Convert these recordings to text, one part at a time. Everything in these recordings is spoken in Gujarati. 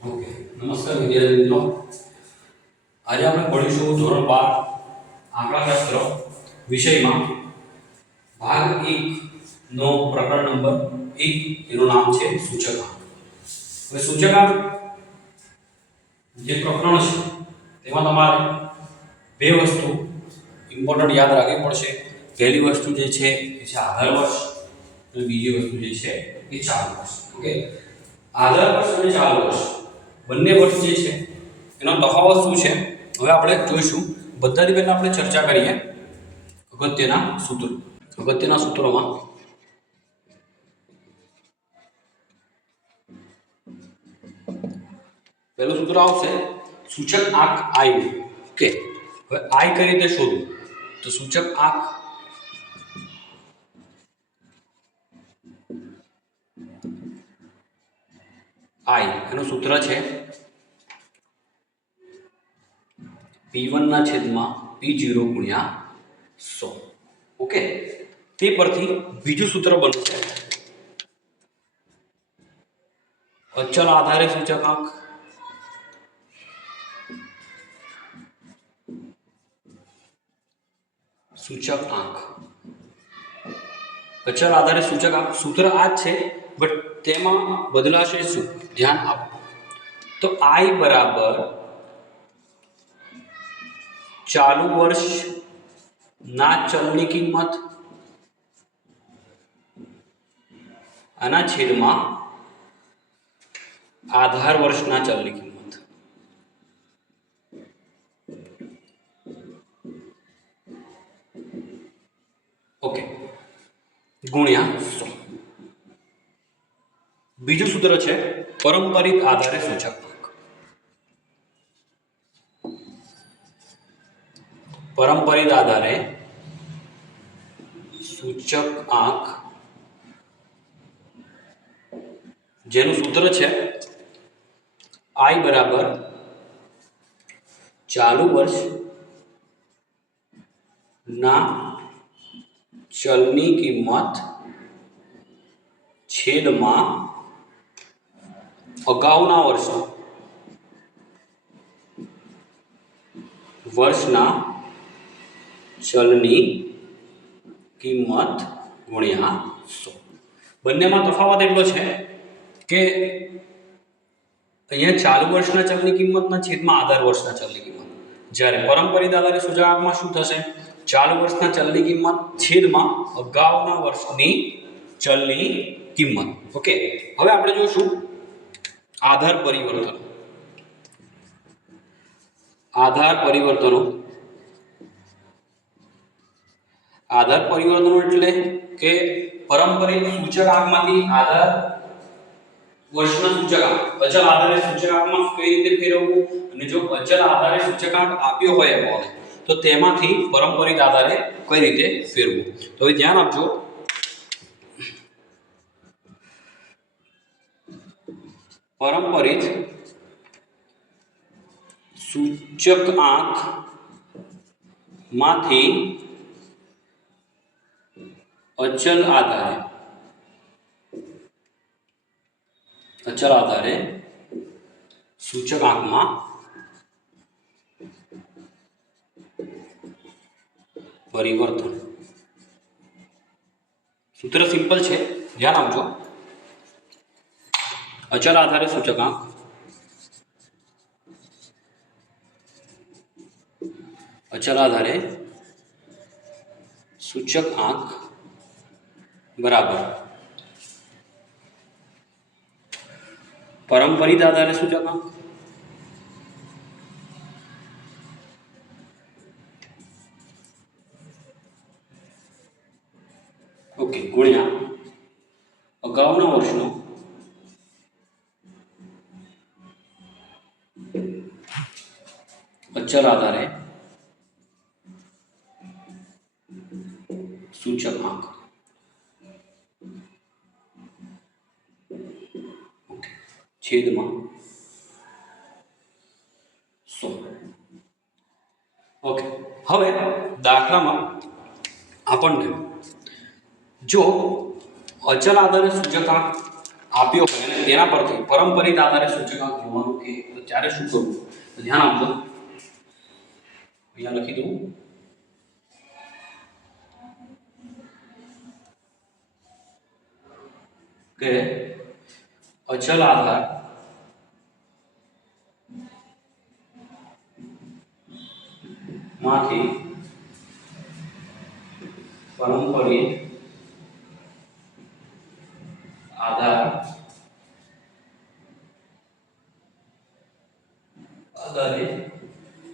ઓકે, નમસ્કાર વિદ્યાર્થી મિત્રો. આજે આપણે ભણીશું ધોરણ 12 આંકડાશાસ્ત્ર વિષયમાં ભાગ 1 નો પ્રકરણ નંબર 1. એનું નામ છે સૂચકાંક. હવે સૂચકાંક જે પ્રકરણ છે તેમાં તમારે બે વસ્તુ ઇમ્પોર્ટન્ટ યાદ રાખવી પડશે. પહેલી વસ્તુ જે છે એ છે આધાર વર્ષ અને બીજી વસ્તુ જે છે એ ચાલુ વર્ષ. ઓકે, આધાર વર્ષ અને ચાલુ વર્ષ બંને વર્ષ જે છે એનો તફાવત શું છે હવે આપણે જોઈશું. બધાથી પહેલા આપણે ચર્ચા કરીએ અગત્યના સૂત્રો. અગત્યના સૂત્રોમાં પહેલું સૂત્ર આવશે સૂચક આંક આઈ. ઓકે, હવે આઈ કઈ રીતે શોધવું? તો સૂચક આંક આઈ એનું સૂત્ર છે P1 ના છેદમાં P0 ગુણ્યા 100. ઓકે, તે પરથી બીજું સૂત્ર બનશે અચલ આધારે સૂચકાંક. સૂચકાંક અચલ આધારે સૂચકાંક સૂત્ર આ જ છે, બટ તેમાં બદલાશે શું? ધ્યાન આપો. તો આઈ બરાબર ચાલુ વર્ષ ના ચલની કિંમત આના છેદમાં આધાર વર્ષના ચલની કિંમત. ઓકે, ગુણ્યા 100. બીજું સૂત્ર છે પરંપરિત આધારે સૂચકાંક. પરંપરિત આધારે સૂચકાંક જેનું સૂત્ર છે આઈ બરાબર ચાલુ વર્ષ ના ચલની કિંમત છેદમાં અગાઉના વર્ષના ચલની કિંમત ગુણ્યા 100. બંનેમાં તફાવત એટલો છે કે અહીંયા ચાલુ વર્ષના ચલની કિંમતના છેદમાં આધાર વર્ષના ચલની કિંમત, જ્યારે પરંપરિત આધારે સૂચકાંકમાં શું થશે? ચાલુ વર્ષના ચલની કિંમત છેદમાં અગાઉના વર્ષની ચલની કિંમત. ઓકે, હવે આપણે જોઈશું આધાર પરિવર્તનો. આધાર પરિવર્તનો એટલે કે પરંપરિત સૂચકાંકમાંથી આધાર વર્ષના સૂચકાંક અચલ આધારે સૂચકાંકમાં કઈ રીતે ફેરવવું, અને જો અચલ આધારે સૂચકાંક આપ્યો હોય આપણને તો તેમાંથી પરંપરિત આધારે કઈ રીતે ફેરવવું. તો હવે ધ્યાન આપજો. પરંપરિત સૂચકાંક માંથી અચલ આધારે સૂચકાંકમાં પરિવર્તન. સૂત્ર સિમ્પલ છે, ધ્યાન આપજો. અચલ આધારે સૂચકાંક બરાબર પરંપરિત આધારે સૂચકાંક ઓકે ગુણ્યા અગાઉના વર્ષનો અચલ આધારે સૂચકાંક. છેદમાં 100. ઓકે, હવે દાખલામાં આપણને જો અચલ આધારે સૂચકાંક આપ્યો હોય અને તેના પરથી પરંપરિત આધારે સૂચકાંક જોવાનું કે તો ત્યારે શું કરવું? તો ધ્યાન આપજો, અહીંયા લખી દઉં કે અચલ આધાર માંથી પરંપરિત આધારે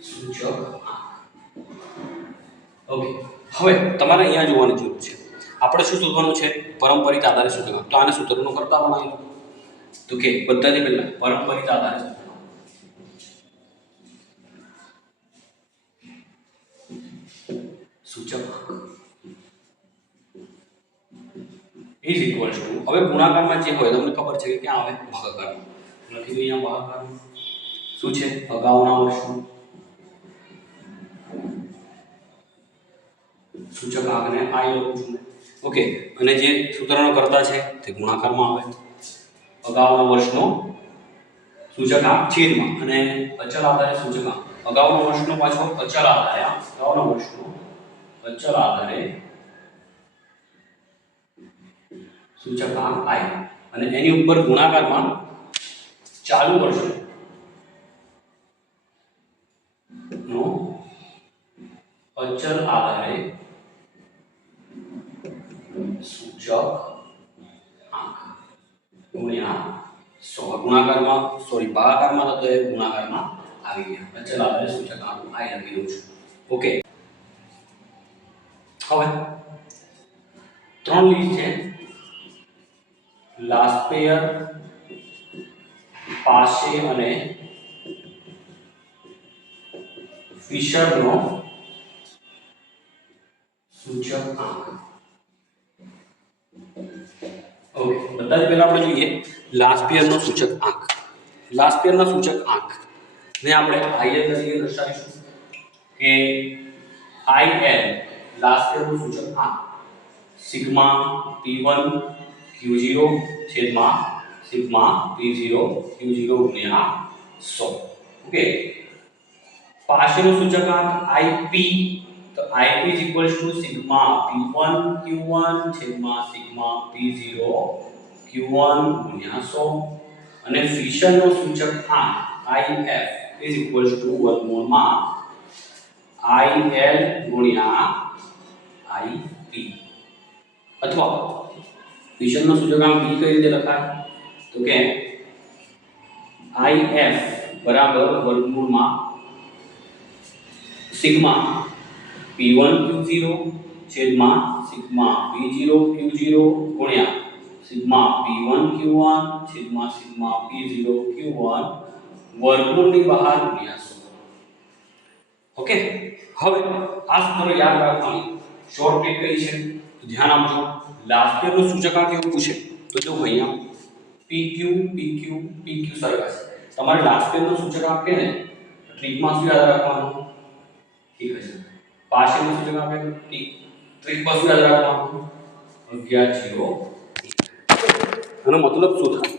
સૂચક ઓકે. હવે તમારે અહીંયા જોવાની જરૂર છે, આપણે શું શોધવાનું છે? પરંપરિત આધારે સૂચકાંક. તો આને સૂત્રનો કરતા બનાવી લો. તો કે પદ્ધતિ પહેલા પરંપરિત આધારે સૂચકાંક ઇઝ ઇક્વલ્સ ટુ, હવે ગુણાકારમાં જે હોય તમને ખબર છે કે ક્યાં આવે? ભાગાકારમાં. લખી દો અહીંયા ભાગાકારમાં શું છે? અગાઉના વર્ષનું સૂચકાંકને આઈ લખું છું. ઓકે, અને જે સૂત્રનો કરતા છે તે ગુણાકારમાં આવે. અગાઉના વર્ષનો સૂચકાંક છેદમાં અને અચલ આધારે સૂચકાંક. અગાઉના વર્ષનો પાછો અચલ આધારે, અગાઉના વર્ષનો અચલ આધારે સૂચકાંક આઈ અને એની ઉપર ગુણાકારમાં ચાલુ વર્ષનો અચલ આધારે સૂચકાંક ગુણ્યા 100. ગુણાકારમાં ભાગાકારમાં થતો એ ગુણાકારમાં આવી ગયા. અચલ આધારે સૂચકાંક આઈ લખી દઉં છું. ઓકે, હવે ત્રણ લીસ્ટ છે. લાસ્પેયર, પાશે અને ફિશરનો સૂચકાંક. ઓકે, બધા જ પહેલા આપણે જોઈએ લાસ્પેયરનો સૂચકાંક. લાસ્પેયરના સૂચકાંક ને આપણે IL તરીકે દર્શાવીશું કે IL લાસ્પેયરનો સૂચકાંક સિગ્મા P1 Q0 છેદમાં સિગ્મા P0 Q0 ગુણ્યા 100. ઓકે, પાશેનો સૂચકાંક IP, તો IP is equals to sigma P1 Q1 છેદમાં સિગ્મા P0 Q1 ગુણ્યા 100. અને ફિશરનો સૂચકાંક IF is equals to વર્ગમૂળમાં IL ગુણ્યા IP. અથવા ફિશરનો સૂચકાંક B કઈ રીતે લખાય? તો કે IF બરાબર વર્ગમૂળમાં સિગ્મા P1 Q0 છેદમાં સિગ્મા P0 Q0 ગુણ્યા સિગ્મા P1 Q1 છેદમાં સિગ્મા P0 Q1 વર્ગમૂળની બહાર ગુણ્યા 100. ઓકે, હવે આ સૂત્ર યાદ રાખવાની શોર્ટકટ કઈ છે? તો ધ્યાન આપજો. લાસ્પેયરનું સૂચકાંક એવું પૂછે તો જો અહીંયા PQ PQ PQ સરખા છે. તમારે લાસ્પેયરનું સૂચકાંક કે ને ટ્રીકમાં શું યાદ રાખવાનું? ઠીક છે. પાશેનું સૂચકાંક કે ટ્રીકમાં શું યાદ રાખવાનું? 11 0. આનો મતલબ શું થાય?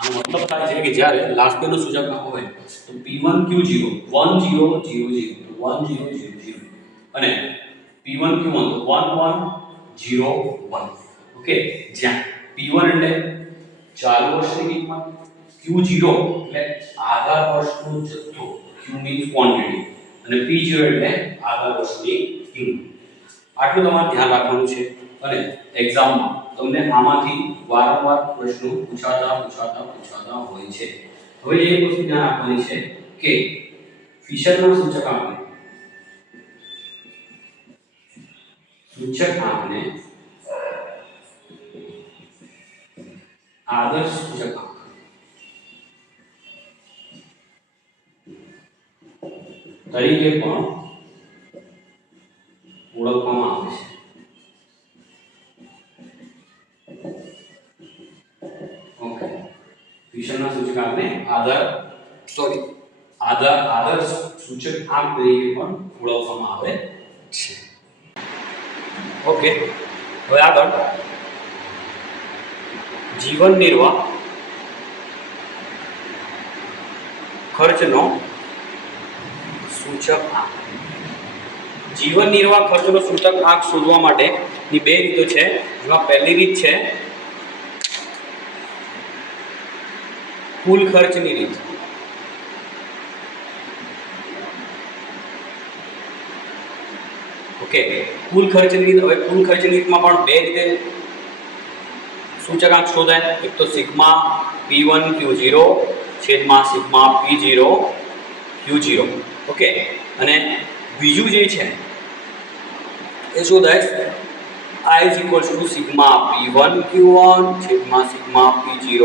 આનો મતલબ થાય છે કે જ્યારે લાસ્પેયરનું સૂચકાંક હોય તો P1 Q0 1 0 0 0 1 0 0 0 અને P1 Q1 1 1 0 1. ઓકે, જ્યાં P1 એટલે ચાલુ વર્ષની કિંમત, Q0 એટલે આધાર વર્ષનો જથ્થો, Q means quantity, અને P0 એટલે આધાર વર્ષની કિંમત. આટલું તમારે ધ્યાન રાખવાનું છે. અને એક્ઝામમાં તમને આમાંથી વારંવાર પ્રશ્નો પૂછાતા હોય છે. હવે એક વસ્તુ ધ્યાન રાખવાની છે કે ફિશરના સૂચકાંકને આદર્શ સૂચકાંક તરીકે પણ ઓળખવામાં આવે છે. ઓકે, ફિશરના સૂચકાંકને આદર્શ સૂચકાંક તરીકે પણ ઓળખવામાં આવે છે. ઓકે, હવે આગળ જીવન નિર્વાહ ખર્ચનો સૂચક આંક. જીવન નિર્વાહ ખર્ચનો સૂચક આંક શોધવા માટેની બે રીતો છે. જેમાં પહેલી રીત છે કુલ ખર્ચની રીત. ઓકે, કુલ ખર્ચની રીત. હવે કુલ ખર્ચની રીતમાં પણ બે રીતે સૂચકાંક શોધાય. એક તો સિગ્મા P1 Q0 છેદમાં સિગ્મા P0 Q0. ઓકે, અને બીજું જે છે એ શોધાય I is equals to sigma P1 Q1 છેદમાં સિગ્મા P0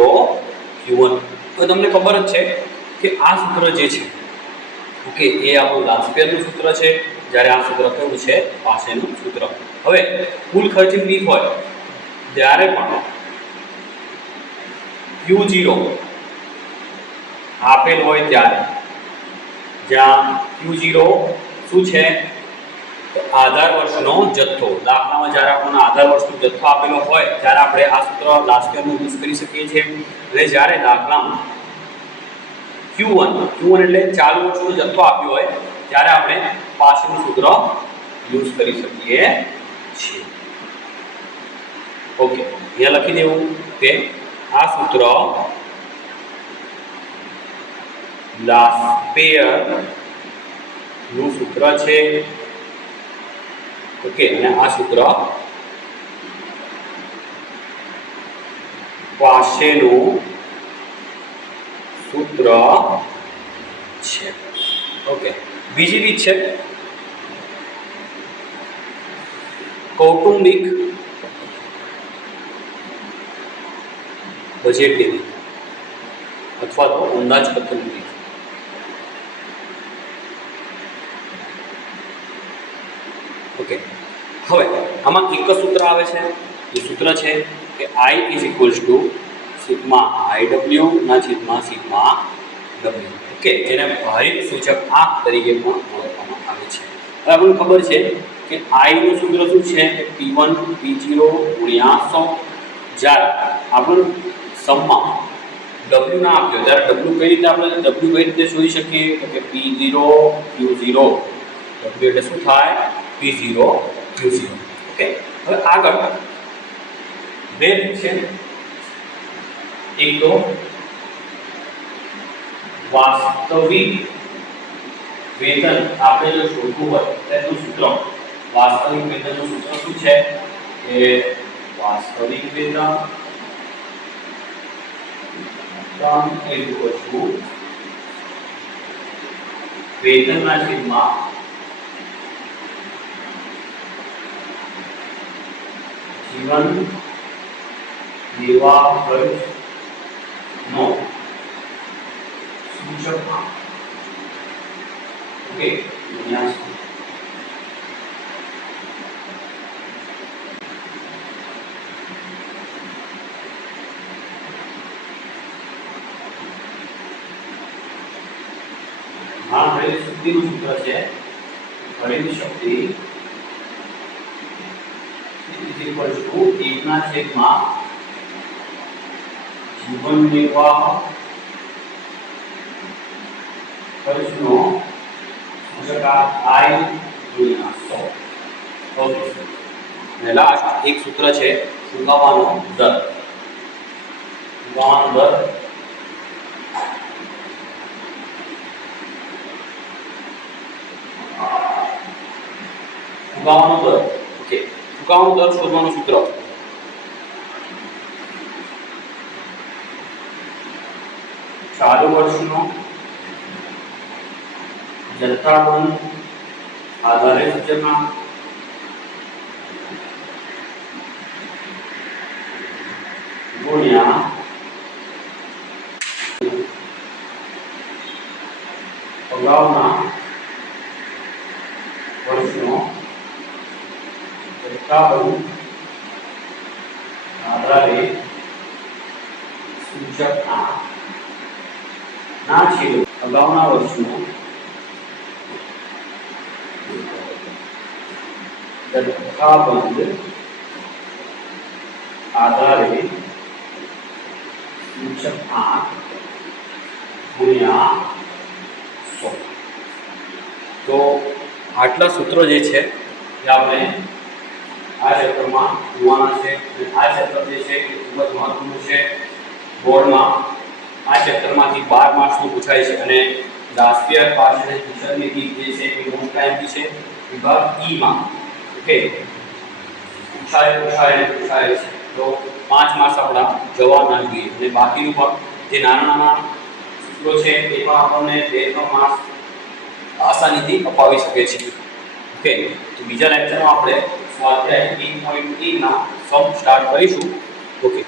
Q1. તો તમને ખબર જ છે કે આ સૂત્ર જે છે, ઓકે, એ આપણું લાસ્પેરનું સૂત્ર છે. જ્યારે આ સૂત્ર કેવું છે? પાસેનું સૂત્ર. હવે કુલ ખર્ચની રીત હોય ત્યારે પણ Q0 આપેલ હોય ત્યારે, જ્યાં Q0 શું છે? તો આધાર વર્ષનો જથ્થો. દાખલામાં જ્યારે આપણને આધાર વર્ષનો જથ્થો આપેલો હોય ત્યારે આપણે આ સૂત્ર લાસ્પેરનું યુઝ કરી શકીએ છીએ. અને જ્યારે દાખલામાં Q1 એટલે ચાલુ વર્ષનો જથ્થો આપ્યો હોય ત્યારે આપણે પાસેનું સૂત્ર યુઝ કરી શકીએ છીએ. ઓકે, અહીંયા લખી દેવું કે આ સૂત્ર લાસ્પેર નું સૂત્ર છે. ઓકે, અને આ સૂત્ર પાસેનું સૂત્ર છે. ઓકે, બીજી રીત છે કૌટુંબિક બજેટની રીત અથવા તો અંદાજપત્રની રીત. ઓકે, હવે આમાં એક જ સૂત્ર આવે છે. એ સૂત્ર છે કે I is equals to sigma IW ના છેદમાં સિગ્મા W. ઓકે, જેને ભારિત સૂચક આંક તરીકે પણ ઓળખવામાં આવે છે. હવે આપણને ખબર છે કે I નું સૂત્ર શું છે? P1 P0 ગુણ્યા 100. જ્યારે આપણે સમમાં W ના આપ્યો ત્યારે W કઈ રીતે આપણે W કઈ રીતે શોધી શકીએ? તો કે P0 Q0. W એટલે શું થાય? P0 Q0. ઓકે, હવે આગળ બે રીત છે. એક તો વાસ્તવિક વેતન આપણે જો શોધવું હોય તેનું સૂત્ર. વાસ્તવિક વેતનનું સૂત્ર શું છે? કે વાસ્તવિક વેતન વેતનના છેદમાં જીવન નિર્વાહ ખર્ચનો સૂચક આંક. ઓકે, ખરીદ શક્તિનું સૂત્ર છે. ખરીદ શક્તિ is equal to 1 ના છેદમાં જીવન નિર્વાહ ખર્ચનો સૂચકાંક I ગુણ્યા 100. ઓકે, અને લાસ્ટ એક સૂત્ર છે ફુગાવાનો દર. ફુગાવાનો દર ફુગાવાનો દર. ઓકે, ફુગાવાનો દર શોધવાનું સૂત્ર ચાલુ વર્ષનો જથ્થાબંધ આધારિત સૂચકાંક ગુણ્યા અગાઉના વર્ષનો જથ્થાબંધ આધારિત સૂચકાંક ના છેદ અગાઉના વર્ષનો જથ્થાબંધ આધારિત 8 ગુણ્યા 100. તો આટલા સૂત્રો જે છે એ આપણે આ ચેપ્ટરમાં જોવાના છે. અને આ ચેપ્ટર જે છે એ ખૂબ જ મહત્વનું છે. બોર્ડમાં આ ચેપ્ટરમાંથી 12 માર્ક્સનું પૂછાય છે અને રાષ્ટ્રીય પાછળ શિક્ષણ નીતિ જે છે એ મોસ્ટ ટાઈમથી છે વિભાગ ઈ માં. ઓકે, પૂછાય છે. તો 5 માર્ક્સ આપણા જવાના જોઈએ અને બાકીનું પણ જે નાના સૂત્રો છે એ પણ આપણને 2-3 માર્ક્સ આસાનીથી અપાવી શકે છે. ઓકે, તો બીજા લેક્ચરમાં આપણે સ્વાધ્યાય 1.3 ના સમ સ્ટાર્ટ કરીશું. ઓકે.